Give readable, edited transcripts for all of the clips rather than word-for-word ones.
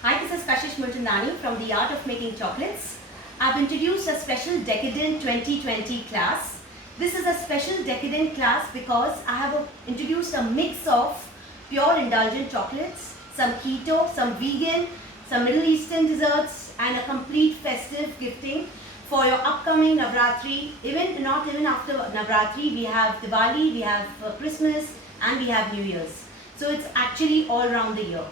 Hi, this is Kashish Multandani from The Art of Making Chocolates. I've introduced a special Decadent 2020 class. This is a special Decadent class because I have introduced a mix of pure indulgent chocolates, some keto, some vegan, some Middle Eastern desserts, and a complete festive gifting for your upcoming Navratri. Not even after Navratri, we have Diwali, we have Christmas, and we have New Year's. So it's actually all around the year.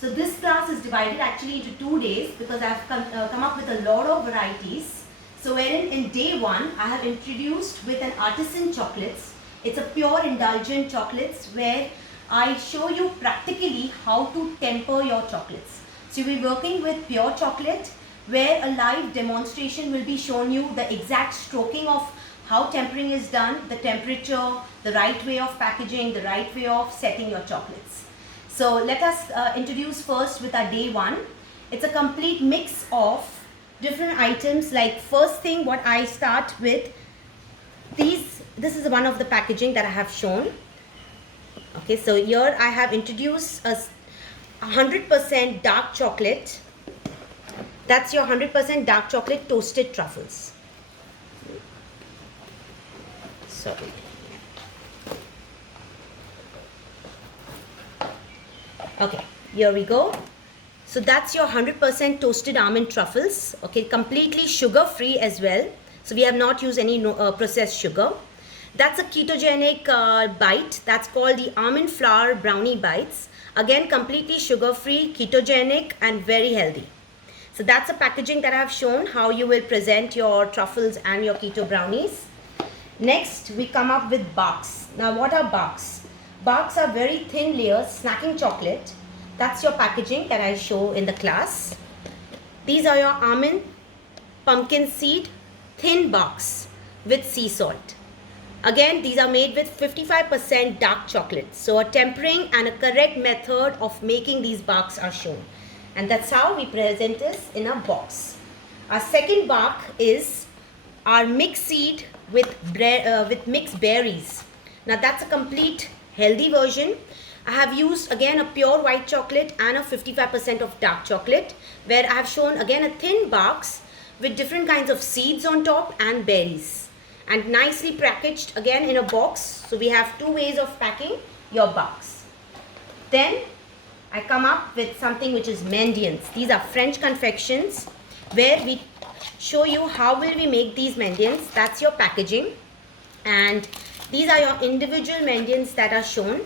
So this class is divided actually into 2 days because I have come up with a lot of varieties. So wherein in day 1, I have introduced with an artisan chocolates. It's a pure indulgent chocolates where I show you practically how to temper your chocolates. So we're working with pure chocolate where a live demonstration will be shown you the exact stroking of how tempering is done, the temperature, the right way of packaging, the right way of setting your chocolates. So let us introduce first with our day 1. It's a complete mix of different items. Like first thing what I start with, this is one of the packaging that I have shown. Okay, so here I have introduced a 100% dark chocolate. That's your 100% dark chocolate toasted truffles. Sorry. Okay, here we go. So that's your 100% toasted almond truffles. Okay, completely sugar free as well. So we have not used any processed sugar. That's a ketogenic bite. That's called the almond flour brownie bites. Again, completely sugar free, ketogenic, and very healthy. So that's a packaging that I have shown how you will present your truffles and your keto brownies. Next, we come up with barks. Now, what are barks? Barks are very thin layers, snacking chocolate. That's your packaging that I show in the class. These are your almond, pumpkin seed, thin barks with sea salt. Again, these are made with 55% dark chocolate. So a tempering and a correct method of making these barks are shown. And that's how we present this in a box. Our second bark is our mixed seed with mixed berries. Now that's a complete healthy version. I have used again a pure white chocolate and a 55% of dark chocolate where I have shown again a thin box with different kinds of seeds on top and berries and nicely packaged again in a box. So we have 2 ways of packing your box. Then I come up with something which is mendiants. These are French confections where we show you how will we make these mendiants. That's your packaging, and these are your individual mendiants that are shown.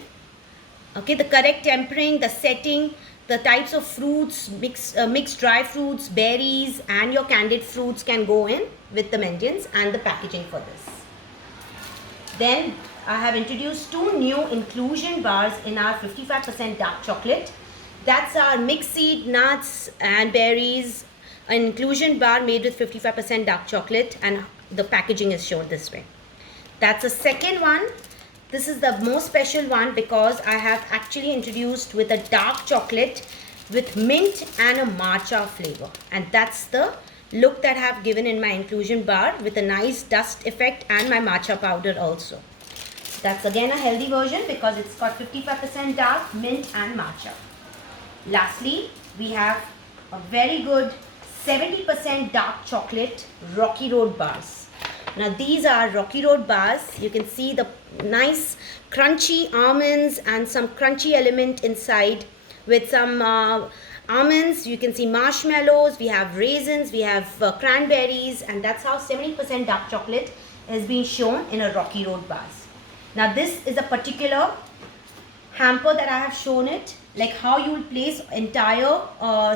Okay, the correct tempering, the setting, the types of fruits, mixed dry fruits, berries, and your candied fruits can go in with the mendiants and the packaging for this. Then I have introduced 2 new inclusion bars in our 55% dark chocolate. That's our mixed seed, nuts, and berries. An inclusion bar made with 55% dark chocolate, and the packaging is shown this way. That's the second one. This is the most special one because I have actually introduced with a dark chocolate with mint and a matcha flavor. And that's the look that I have given in my inclusion bar with a nice dust effect and my matcha powder also. That's again a healthy version because it's got 55% dark, mint and matcha. Lastly, we have a very good 70% dark chocolate Rocky Road bars. Now these are Rocky Road bars. You can see the nice crunchy almonds and some crunchy element inside with some almonds. You can see marshmallows, we have raisins, we have cranberries, and that's how 70% dark chocolate has been shown in a Rocky Road bars. Now this is a particular hamper that I have shown it, like how you will place entire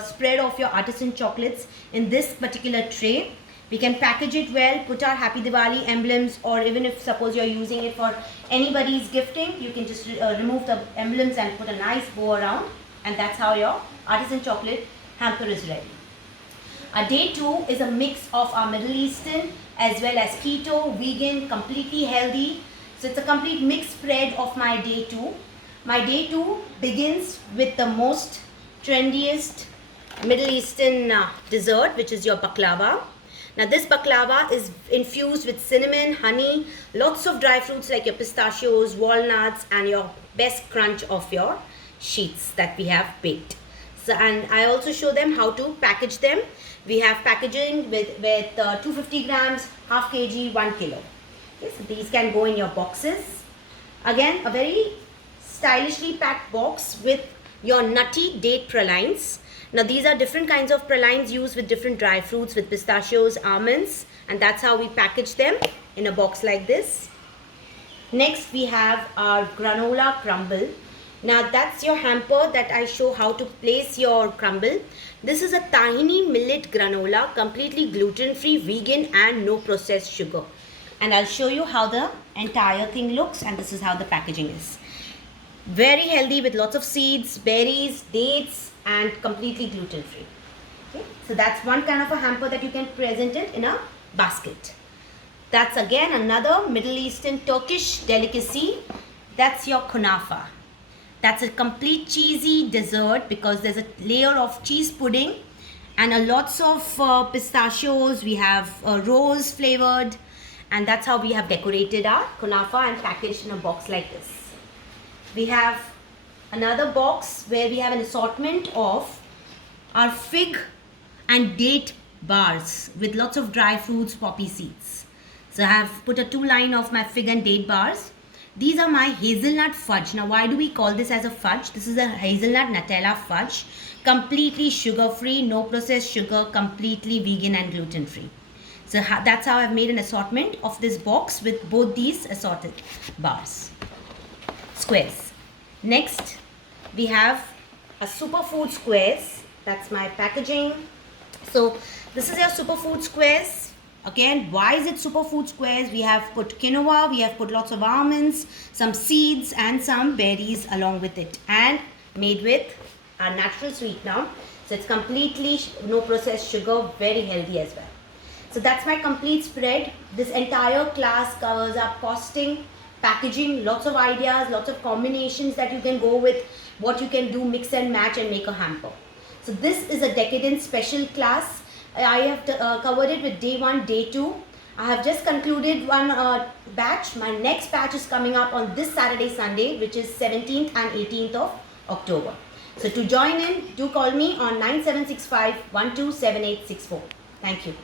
spread of your artisan chocolates in this particular tray. We can package it well, put our Happy Diwali emblems, or even if suppose you're using it for anybody's gifting, you can just remove the emblems and put a nice bow around, and that's how your artisan chocolate hamper is ready. Our day 2 is a mix of our Middle Eastern as well as keto, vegan, completely healthy. So it's a complete mixed spread of my day 2. My day 2 begins with the most trendiest Middle Eastern dessert, which is your baklava. Now this baklava is infused with cinnamon, honey, lots of dry fruits like your pistachios, walnuts, and your best crunch of your sheets that we have baked. So, and I also show them how to package them. We have packaging with 250 grams, half kg, 1 kilo. Okay, so these can go in your boxes. Again, a very stylishly packed box with your nutty date pralines. Now these are different kinds of pralines used with different dry fruits, with pistachios, almonds, and that's how we package them in a box like this. Next we have our granola crumble. Now that's your hamper that I show how to place your crumble. This is a tiny millet granola, completely gluten-free, vegan and no processed sugar. And I'll show you how the entire thing looks, and this is how the packaging is. Very healthy with lots of seeds, berries, dates, and completely gluten-free. Okay? So that's one kind of a hamper that you can present it in a basket. That's again another Middle Eastern Turkish delicacy. That's your kunafa. That's a complete cheesy dessert because there's a layer of cheese pudding and a lots of pistachios. We have rose flavored, and that's how we have decorated our kunafa and packaged in a box like this. We have another box where we have an assortment of our fig and date bars with lots of dry fruits, poppy seeds. So I have put a 2-line of my fig and date bars. These are my hazelnut fudge. Now why do we call this as a fudge? This is a hazelnut Nutella fudge. Completely sugar free, no processed sugar, completely vegan and gluten free. So that's how I've made an assortment of this box with both these assorted bars. Squares. Next, we have a superfood squares. That's my packaging. So this is your superfood squares. Again, why is it superfood squares? We have put quinoa, we have put lots of almonds, some seeds and some berries along with it, and made with our natural sweetener. So it's completely no processed sugar, very healthy as well. So that's my complete spread. This entire class covers up costing, packaging, lots of ideas, lots of combinations that you can go with, what you can do, mix and match and make a hamper. So this is a Decadence special class. I have covered it with day 1, day 2. I have just concluded one batch. My next batch is coming up on this Saturday, Sunday, which is 17th and 18th of October. So to join in, do call me on 9765 127864. Thank you.